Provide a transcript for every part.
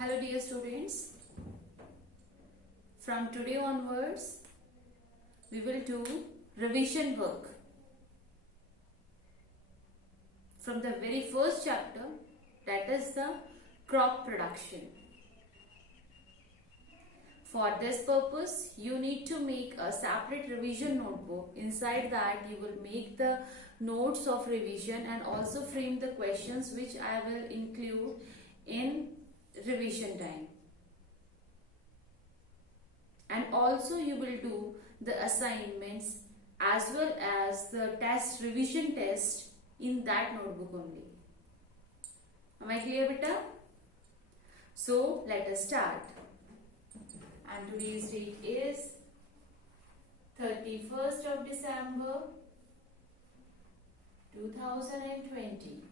Hello dear students, from today onwards we will do revision work from the very first chapter, that is the crop production. For this purpose you need to make a separate revision notebook. Inside that you will make the notes of revision and also frame the questions which I will include in revision time, and also you will do the assignments as well as the revision test in that notebook only. Am I clear, beta? So let us start. And today's date is 31st of December 2020.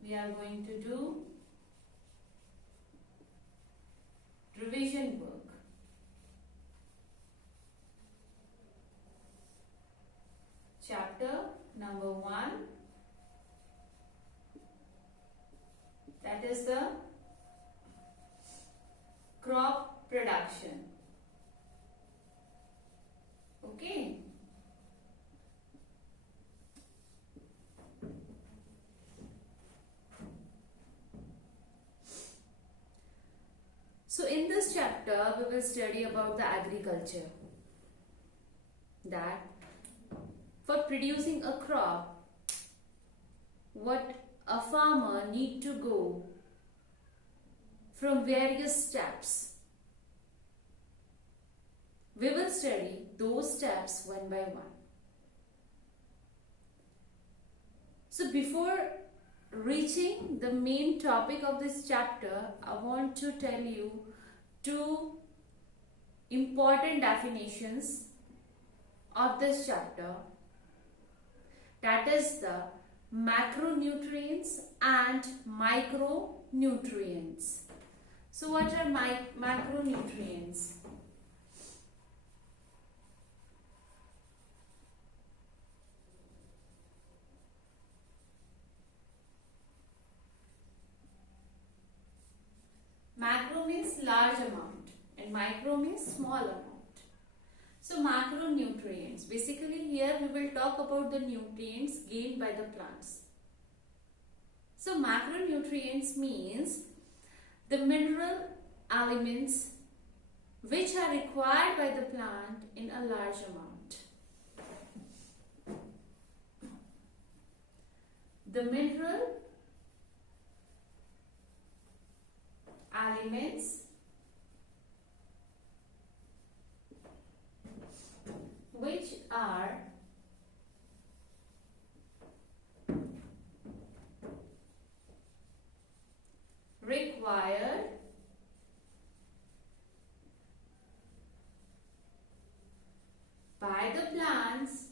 We are going to do revision work. Chapter number 1, that is the crop production. Okay. So in this chapter we will study about the agriculture, that for producing a crop what a farmer need to go from various steps. We will study those steps one by one. So before reaching the main topic of this chapter, I want to tell you two important definitions of this chapter, that is the macronutrients and micronutrients. So what are macronutrients? Macro means large amount and micro means small amount. So macronutrients, basically here we will talk about the nutrients gained by the plants. So macronutrients means the mineral elements which are required by the plant in a large amount. The mineral elements which are required by the plants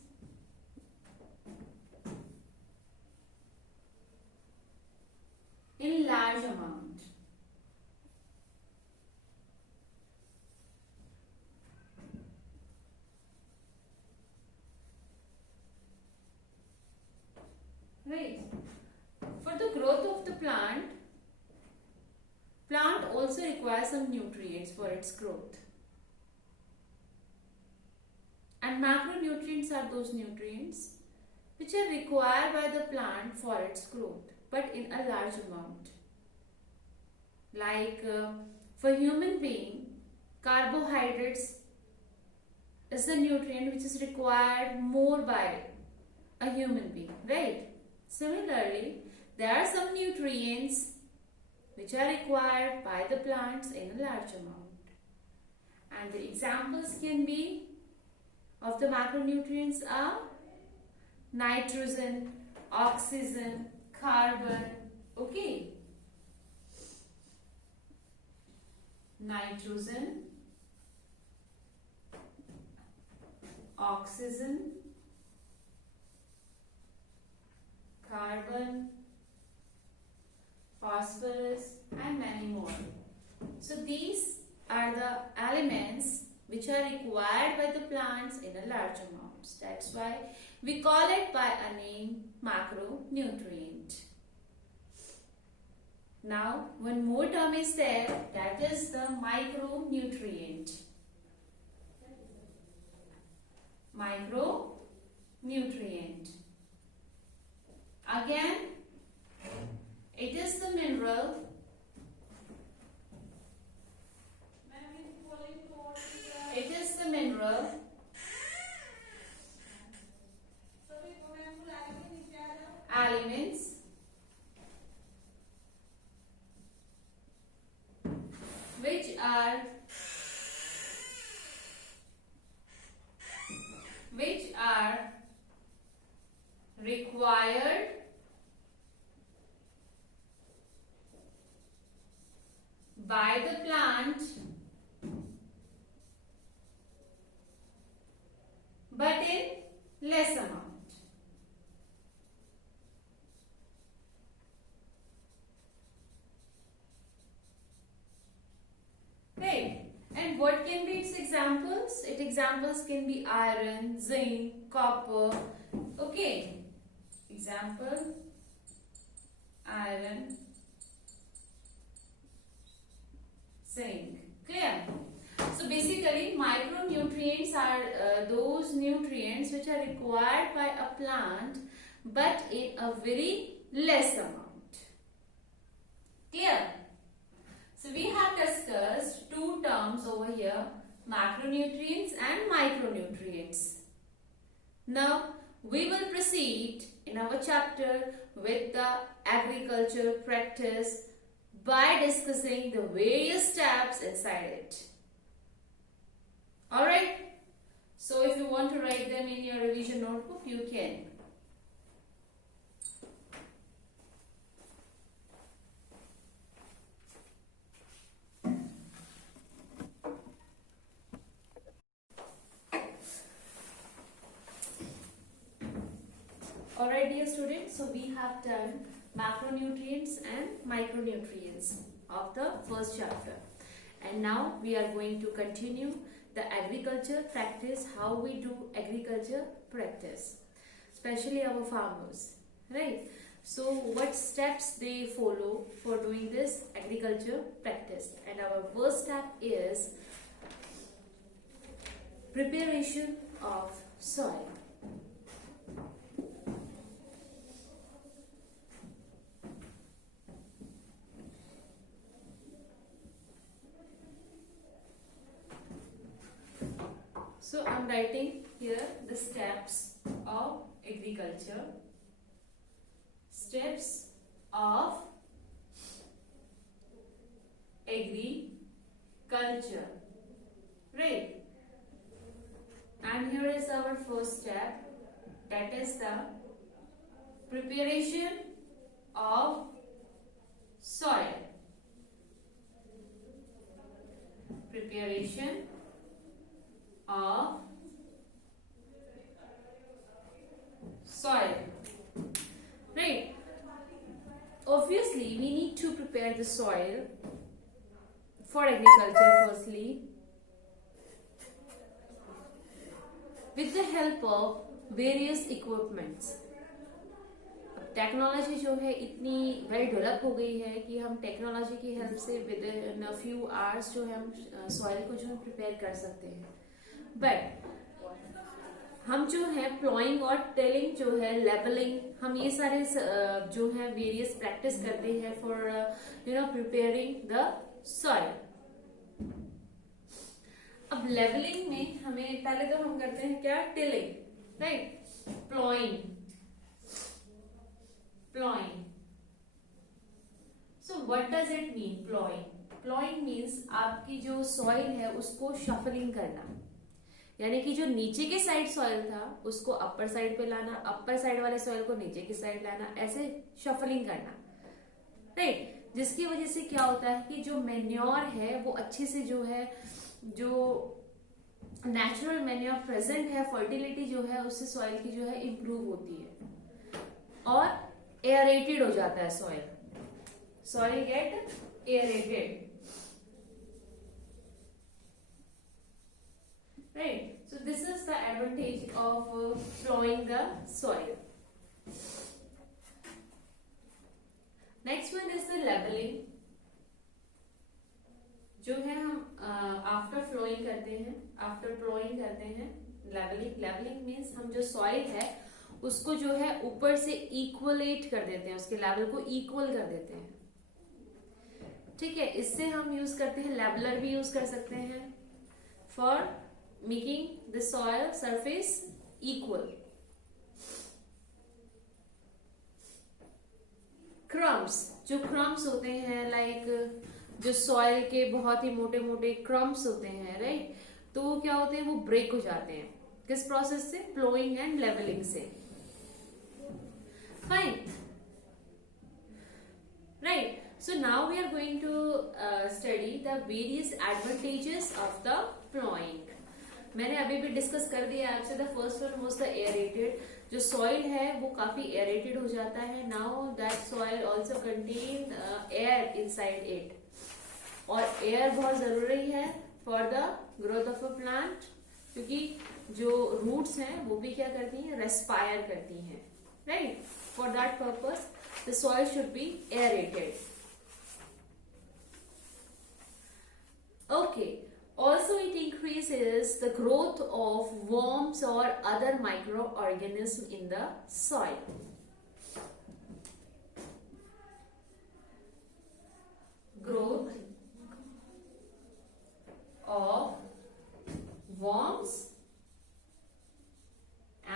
in large amount. Right. For the growth of the plant also requires some nutrients for its growth. And macronutrients are those nutrients which are required by the plant for its growth, but in a large amount. Like for human being, carbohydrates is the nutrient which is required more by a human being, right? Similarly, there are some nutrients which are required by the plants in a large amount. And the examples can be of the macronutrients are nitrogen, oxygen, carbon. Okay. Nitrogen, oxygen, carbon, phosphorus and many more. So these are the elements which are required by the plants in a large amounts. That's why we call it by a name macronutrient. Now, one more term is there, that is the micronutrient. Micronutrient. Again, it is the mineral elements which are required by the plant but in less amount. Right. And what can be its examples? Its examples can be iron, zinc, copper. Okay. Example, iron, zinc. Clear? So basically micronutrients are those nutrients which are required by a plant but in a very less amount. Clear? So we have discussed two terms over here, macronutrients and micronutrients. Now we will proceed in our chapter with the agriculture practice by discussing the various steps inside it. Alright? So if you want to write them in your revision notebook, you can. Alright dear students, so we have done macronutrients and micronutrients of the first chapter. And now we are going to continue the agriculture practice, how we do agriculture practice, especially our farmers, right? So what steps they follow for doing this agriculture practice? And our first step is preparation of soil. So I am writing here the steps of agriculture. Steps of agriculture. Right. And here is our first step, that is the preparation of soil. Preparation of soil. Right. Obviously, we need to prepare the soil for agriculture firstly with the help of various equipments. Technology जो है इतनी well develop हो गई है कि हम technology की help से with in a few hours जो है हम सॉइल को जो है प्रिपेयर कर सकते हैं. बट हम जो है प्लॉइंग और टिलिंग जो है लेवलिंग, हम ये सारे जो है वेरियस प्रैक्टिस करते हैं फॉर प्रिपेयरिंग द सॉइल. अब लेवलिंग में हमें पहले तो हम करते हैं क्या, tilling, right, ploughing. So what does it mean, plowing? Plowing means आपकी जो सॉइल है उसको शफलिंग करना, यानी कि जो नीचे के साइड सॉइल था उसको अपर साइड पे लाना, अपर साइड वाले सॉइल को नीचे की साइड लाना, ऐसे शफलिंग करना, राइट. जिसकी वजह से क्या होता है कि जो मेन्योर है वो अच्छे से जो है, जो नेचुरल मेन्योर प्रेजेंट है, फर्टिलिटी जो है उससे सॉइल की जो है इंप्रूव होती है और एयरेटेड हो जाता है soil. Soil get aerated, right? So this is the advantage of plowing the soil. Next one is the levelling, जो है हम आफ्टर फ्लोइंग करते हैं, आफ्टर फ्लोइंग करते हैं लेवलिंग। लेवलिंग मीन्स हम जो सॉइल है उसको जो है ऊपर से इक्वलेट कर देते हैं, उसके लेवल को इक्वल कर देते हैं। ठीक है, इससे हम यूज करते हैं, लेवलर भी यूज कर सकते हैं for making the soil surface equal. Crumbs, जो क्रम्स होते हैं लाइक जो सॉइल के बहुत ही मोटे मोटे क्रम्स होते हैं, राइट, तो वो क्या होते हैं, वो ब्रेक हो जाते हैं किस प्रोसेस से, फ्लोइंग एंड लेवलिंग से। Fine, right. So now we are going to study the various advantages of the plowing. मैंने अभी भी डिस्कस कर दिया आपसे। The first one was the aerated, जो सॉइल है वो काफी एरेटेड हो जाता है। Now that soil also contain air inside it, और एयर बहुत जरूरी है for the growth of a plant, क्योंकि जो रूट्स हैं वो भी क्या करती हैं, रेस्पायर करती हैं, right. For that purpose the soil should be aerated. Okay. Also, it increases the growth of worms or other microorganisms in the soil. Growth of worms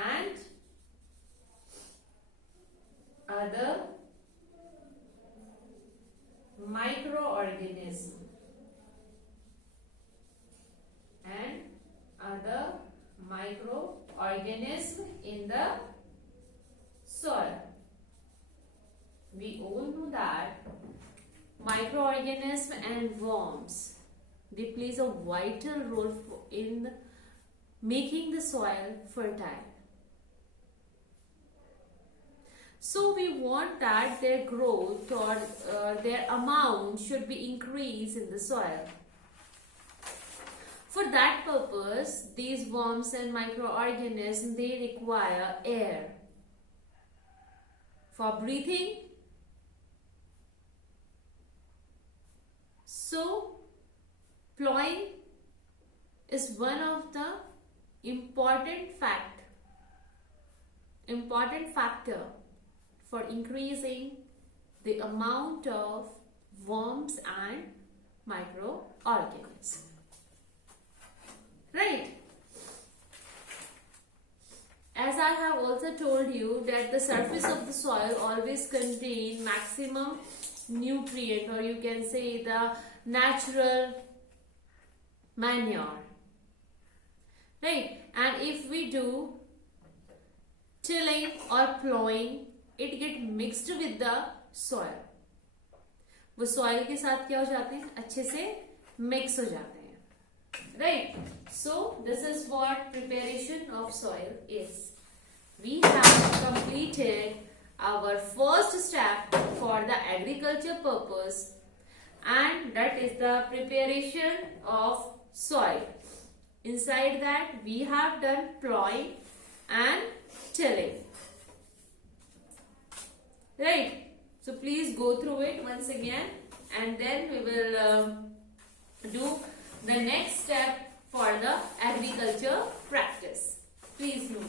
and other microorganisms in the soil. We all know that microorganisms and worms, they plays a vital role in making the soil fertile. So we want that their growth or their amount should be increased in the soil. For that purpose, these worms and microorganisms, they require air for breathing. So, plowing is one of the important factor for increasing the amount of worms and microorganisms. Right. As I have also told you that the surface of the soil always contain maximum nutrient, or you can say the natural manure. Right. And if we do tilling or plowing, it get mixed with the soil. वो soil के साथ क्या हो जाते हैं, अच्छे से mix हो जाते हैं, right? So this is what preparation of soil is. We have completed our first step for the agriculture purpose, and that is the preparation of soil. Inside that we have done plowing and tilling, right? So please go through it once again, and then we will do the next step for the agriculture practice. Please move.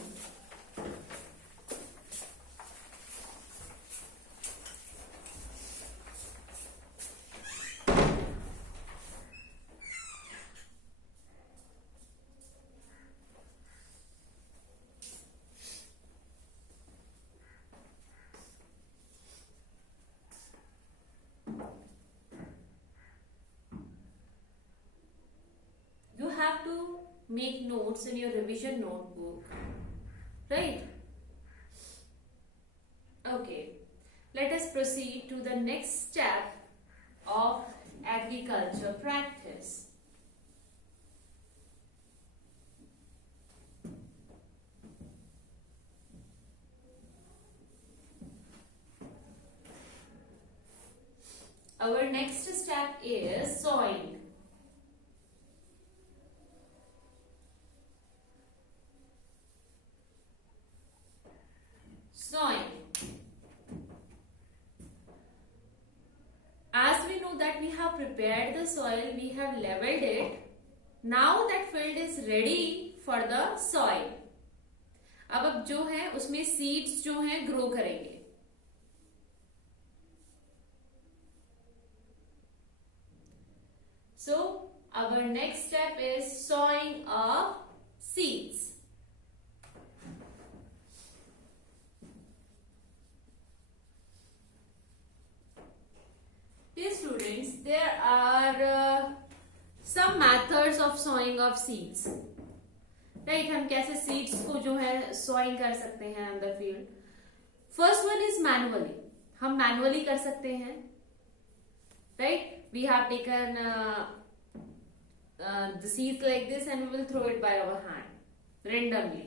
You have to make notes in your revision notebook, right? Okay, let us proceed to the next step of agriculture practice. Our next step is sowing. Sowing. that we have prepared the soil, we have leveled it. Now that field is ready for the soil. अब जो है उसमें seeds जो है grow करेंगे. So our next step is sowing of seeds. Dear students, there are some methods of sowing of seeds. Right? हम कैसे seeds को जो है sowing कर सकते हैं in the field. First one is manually. हम manually कर सकते हैं. Right? We have taken the seeds like this and we will throw it by our hand randomly.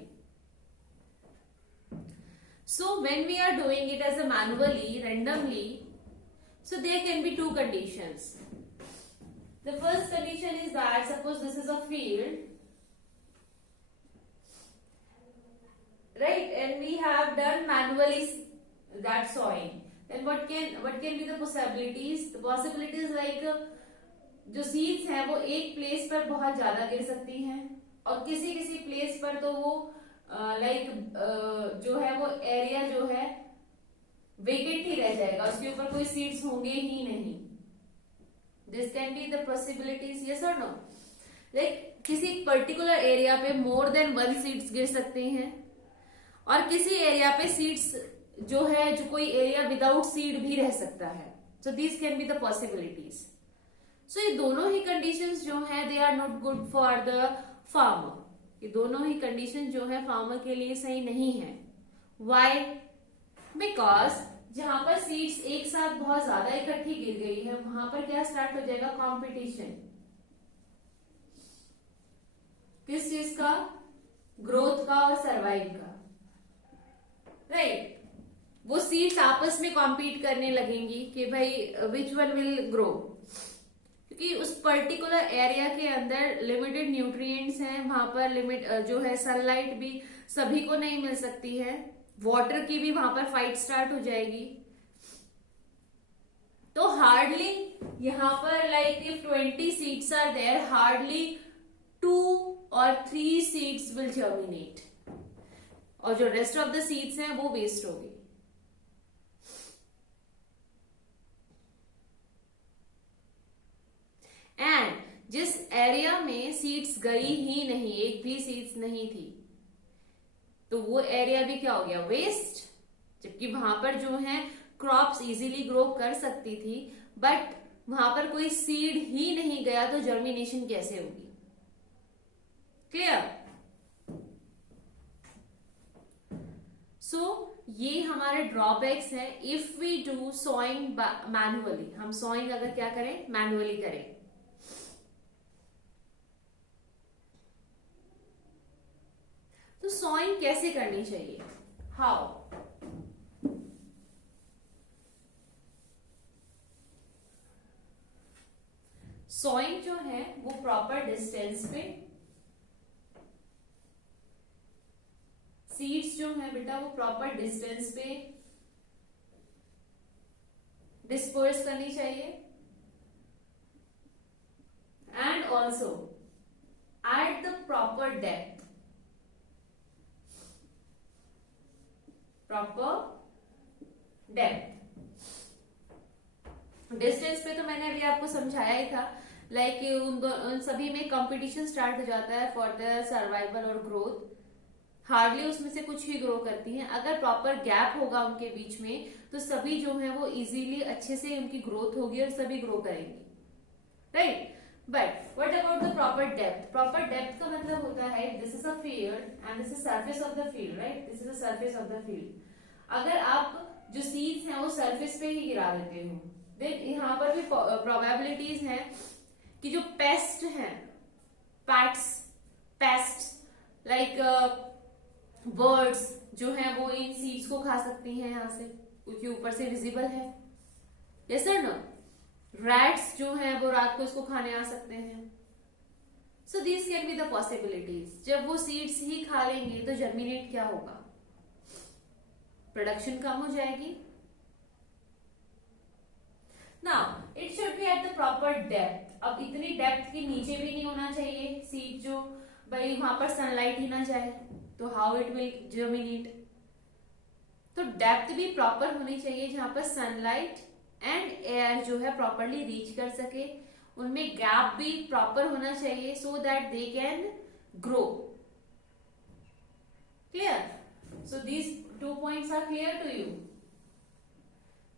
So when we are doing it as a manually, randomly, so there can be two conditions. The first condition is that suppose this is a field, right, and we have done manually that sowing. Then what can be the possibilities? The possibilities like जो seeds हैं वो एक place पर बहुत ज्यादा गिर सकती हैं और किसी किसी प्लेस पर तो वो जो है वो एरिया जो है वेकेंट ही रह जाएगा, उसके ऊपर कोई सीड्स होंगे ही नहीं. This can be the possibilities, yes और नो. लाइक किसी पर्टिकुलर एरिया पे मोर देन वन सीड्स गिर सकते हैं और किसी एरिया पे सीड्स जो है जो कोई एरिया विदाउट सीड भी रह सकता है. So this can be the possibilities. So ये दोनों ही कंडीशंस जो हैं they are not good for the farmer. ये दोनों ही कंडीशन जो है फार्मर के लिए सही नहीं है. व्हाई? बिकॉज जहां पर सीड्स एक साथ बहुत ज्यादा इकट्ठी गिर गई है वहां पर क्या स्टार्ट हो जाएगा? कंपटीशन. किस चीज का? ग्रोथ का और सर्वाइव का. राइट? वो सीड्स आपस में कॉम्पीट करने लगेंगी कि भाई विच वन विल ग्रो, क्योंकि उस पर्टिकुलर एरिया के अंदर लिमिटेड न्यूट्रिएंट्स हैं. वहां पर लिमिट जो है सनलाइट भी सभी को नहीं मिल सकती है, वाटर की भी वहां पर फाइट स्टार्ट हो जाएगी. तो हार्डली यहां पर like if 20 seeds are there, hardly 2 or 3 seeds will germinate और जो रेस्ट ऑफ द सीड्स हैं वो वेस्ट होगी. एंड जिस एरिया में सीड्स गई ही नहीं, एक भी सीड्स नहीं थी, तो वो एरिया भी क्या हो गया? वेस्ट. जबकि वहां पर जो है क्रॉप्स इजीली ग्रो कर सकती थी, बट वहां पर कोई सीड ही नहीं गया, तो जर्मिनेशन कैसे होगी? क्लियर? सो ये हमारे ड्रॉबैक्स हैं if we do sowing manually. हम सोइंग अगर क्या करें? मैनुअली करें. तो सोइंग कैसे करनी चाहिए? हाउ? सोइंग जो है वो प्रॉपर डिस्टेंस पे सीड्स जो है बेटा वो प्रॉपर डिस्टेंस पे डिस्पर्स करनी चाहिए. And also at the proper depth. Proper depth. Distance पे तो मैंने अभी आपको समझाया ही था. लाइक उन सभी में कंपटीशन स्टार्ट हो जाता है फॉर द सर्वाइवल और ग्रोथ. हार्डली उसमें से कुछ ही ग्रो करती हैं. अगर प्रॉपर गैप होगा उनके बीच में तो सभी जो है वो इजीली अच्छे से उनकी ग्रोथ होगी और सभी ग्रो करेंगी. Right? But what about the proper depth? Proper depth का मतलब होता है this is a field and this is surface of the field. Right? This is the surface of the field. अगर आप जो सीड्स हैं वो सरफेस पे ही गिरा देते हो, देन यहाँ पर भी प्रोबेबिलिटीज हैं कि जो पेस्ट हैं, पेस्ट लाइक बर्ड्स जो हैं वो इन सीड्स को खा सकती हैं यहाँ से, क्योंकि ऊपर से विजिबल है. यस और नो? रैट्स जो हैं वो रात को इसको खाने आ सकते हैं. सो this can be the possibilities. जब वो सीड्स ही खा लेंगे तो जर्मिनेट क्या होगा? प्रोडक्शन कम हो जाएगी. Now it should be at the proper depth. अब इतनी डेप्थ के नीचे भी नहीं होना चाहिए सीड, जो भाई वहां पर सनलाइट ही ना जाए, तो हाउ इट विल जर्मिनेट. तो डेप्थ भी प्रॉपर होनी चाहिए जहां पर सनलाइट एंड एयर जो है प्रॉपरली रीच कर सके. उनमें गैप भी प्रॉपर होना चाहिए सो that they can grow. Clear? So these 2 points are clear to you,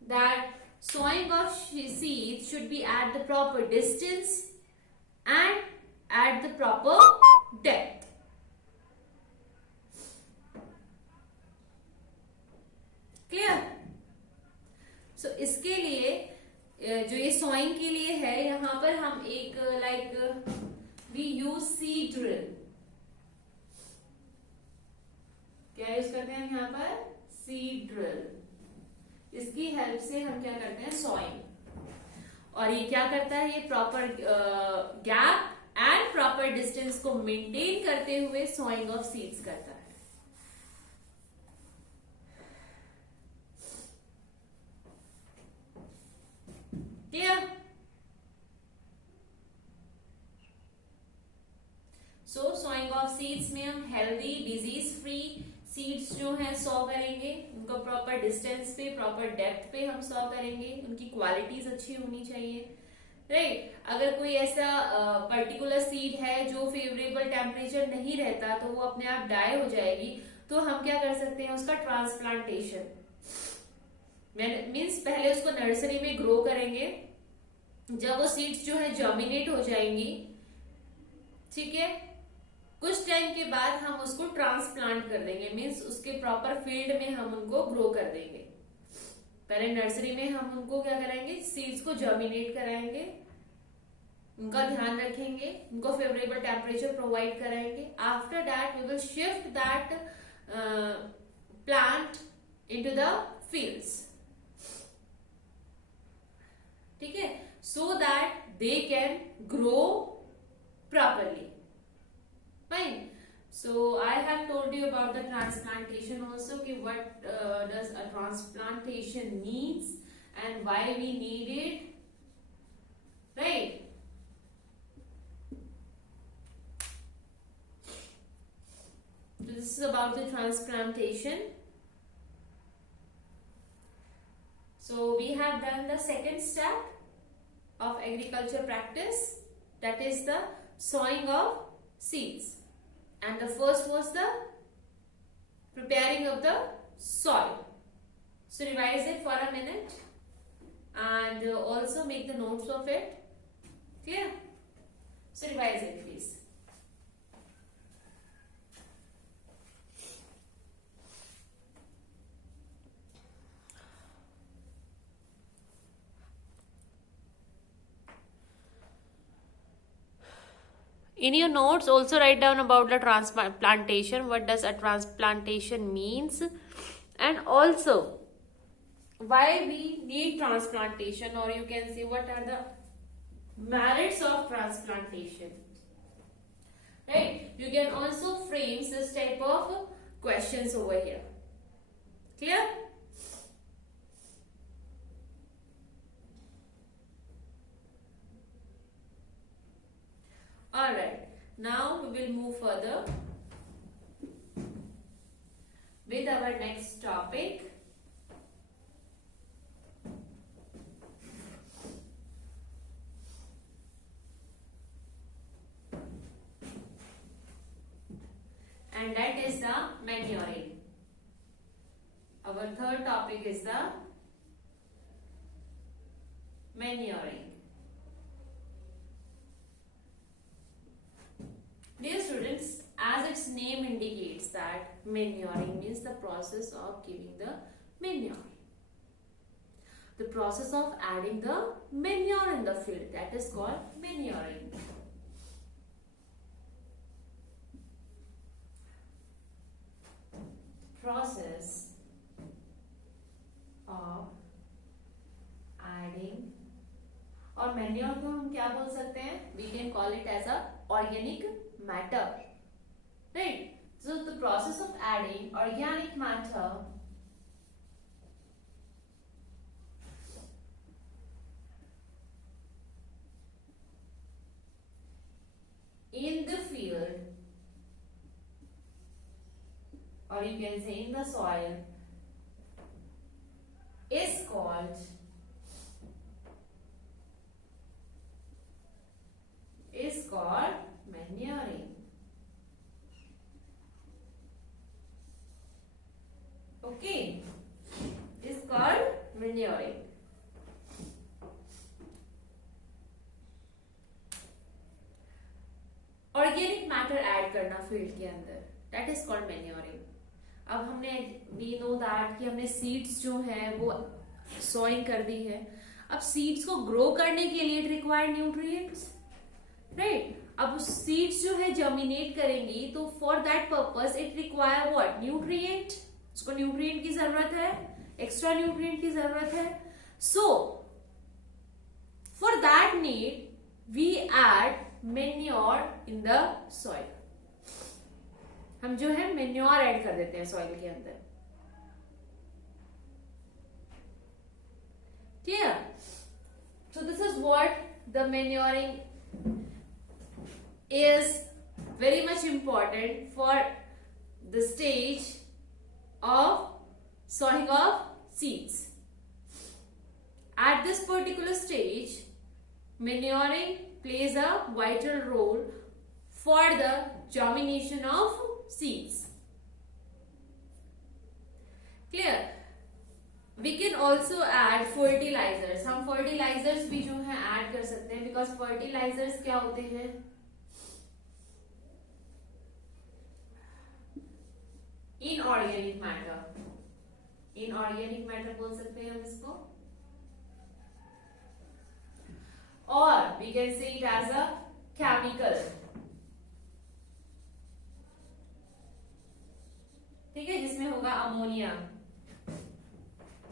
that sowing of seeds should be at the proper distance and at the proper depth. Clear? So इसके लिए जो ये sowing के लिए है, यहां पर हम एक like we use seed drill. क्या यूज करते हैं यहाँ पर? Seed drill. इसकी हेल्प से हम क्या करते हैं? सोइंग. और ये क्या करता है? ये proper gap and proper distance को मेंटेन करते हुए सोइंग ऑफ सीड्स करता है. Clear? So sowing of seeds में हम हेल्दी डिजीज फ्री सीड्स जो है सॉ करेंगे. उनको प्रॉपर डिस्टेंस पे, प्रॉपर डेप्थ पे हम सॉ करेंगे. उनकी क्वालिटीज अच्छी होनी चाहिए. राइट? अगर कोई ऐसा पर्टिकुलर सीड है जो फेवरेबल टेम्परेचर नहीं रहता, तो वो अपने आप डाई हो जाएगी. तो हम क्या कर सकते हैं? उसका ट्रांसप्लांटेशन मीन्स पहले उसको नर्सरी में ग्रो करेंगे. जब वो सीड्स जो है जर्मिनेट हो जाएंगी, ठीक है, कुछ टाइम के बाद हम उसको ट्रांसप्लांट कर देंगे. मीन्स उसके प्रॉपर फील्ड में हम उनको ग्रो कर देंगे. पहले नर्सरी में हम उनको क्या कराएंगे? सीड्स को जर्मिनेट कराएंगे, उनका ध्यान रखेंगे, उनको फेवरेबल टेम्परेचर प्रोवाइड कराएंगे. After that we will shift that plant into the fields. ठीक है? So that they can grow properly. Fine. So I have told you about the transplantation also. Okay, what does a transplantation means and why we need it, right? So this is about the transplantation. So we have done the second step of agriculture practice, that is the sowing of seeds, and the first was the preparing of the soil. So revise it for a minute and also make the notes of it. Clear? So revise it please. In your notes, also write down about the transplantation. What does a transplantation means, and also why we need transplantation, or you can say what are the merits of transplantation. Right? You can also frame this type of questions over here. Clear? Alright, now we will move further with our next topic. And that is the manuring. Our third topic is the manuring. Dear students, as its name indicates that manuring means the process of giving the manure. The process of adding the manure in the field, that is called manuring. Process of adding, और manure को हम क्या बोल सकते हैं? We can call it as a organic matter, right? So the process of adding organic matter or you can say in the soil is called manuring. Okay, is called manuring. Organic matter add करना field के अंदर, that is called manuring. अब हमने we know that कि हमने seeds जो है वो सोइंग कर दी है. अब सीड्स को ग्रो करने के लिए इट रिक्वायर्ड न्यूट्रिएंट्स, राइट. अब सीड्स जो है जर्मिनेट करेंगी तो for that purpose it require what, nutrient. उसको न्यूट्रिएंट की जरूरत है, एक्स्ट्रा न्यूट्रिएंट की जरूरत है. So for that need we add manure in the soil. हम जो है मैन्योर ऐड कर देते हैं सॉइल के अंदर. Clear? So this is what the manuring is very much important for the stage of sowing of seeds. At this particular stage, manuring plays a vital role for the germination of seeds. Clear? We can also add fertilizers. हम fertilizers भी जो है add कर सकते हैं, because fertilizers क्या होते हैं? Inorganic matter. इनऑर्गेनिक मैटर बोल सकते हैं हम इसको, और we can say it as a chemical. ठीक है, जिसमें होगा अमोनिया.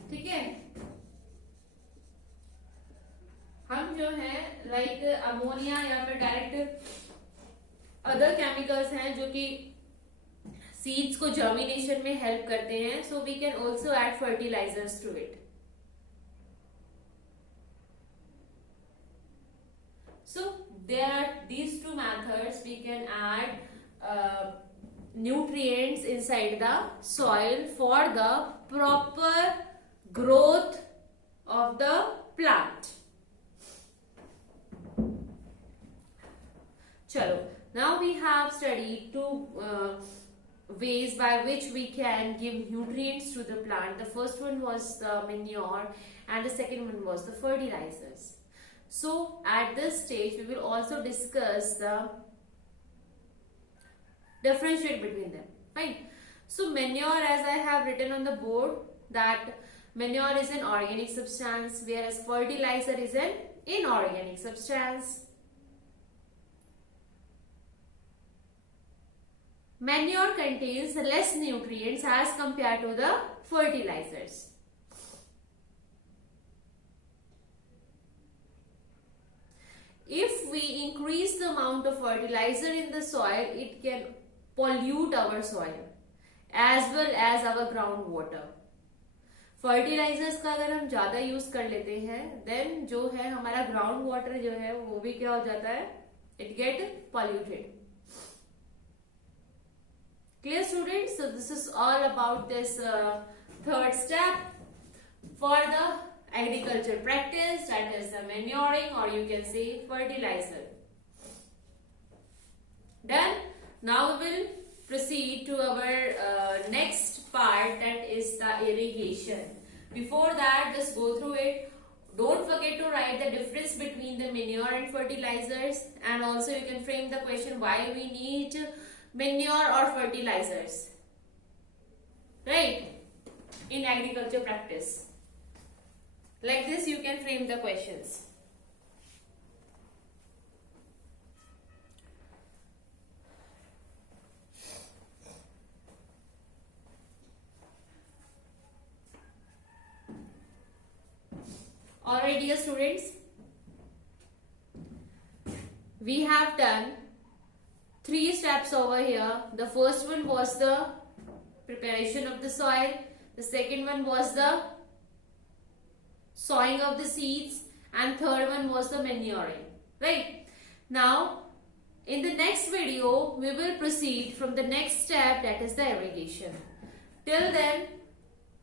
ठीक है, हम जो है लाइक अमोनिया या फिर डायरेक्ट अदर केमिकल्स हैं जो कि सीड्स को जर्मिनेशन में हेल्प करते हैं. So we can also add fertilisers to it. So there are these two methods. We can add nutrients inside the soil for the proper growth of the plant. Chalo, now we have studied two ways by which we can give nutrients to the plant. The first one was the manure and the second one was the fertilizers. So at this stage we will also discuss the differentiate between them. Fine. So manure, as I have written on the board, that manure is an organic substance whereas fertilizer is an inorganic substance. Manure contains less nutrients as compared to the fertilizers. If we increase the amount of fertilizer in the soil, it can pollute our soil as well as our groundwater. Fertilisers का अगर हम ज्यादा use कर लेते हैं then जो है हमारा ग्राउंड वाटर जो है वो भी क्या हो जाता है, it get polluted. Clear students? So this is all about this third step for the agriculture practice, that is the manuring or you can say fertilizer. Done. Now we will proceed to our next part, that is the irrigation. Before that, just go through it. Don't forget to write the difference between the manure and fertilizers, and also you can frame the question why we need manure or fertilizers, right, in agriculture practice. Like this you can frame the questions. Alright dear students, we have done 3 steps over here. The first one was the preparation of the soil. The second one was the sowing of the seeds, and third one was the manuring. Right? Now, in the next video, we will proceed from the next step, that is the irrigation. Till then,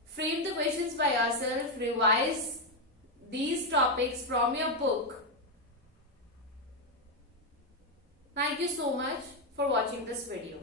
frame the questions by yourself, revise these topics from your book. Thank you so much for watching this video.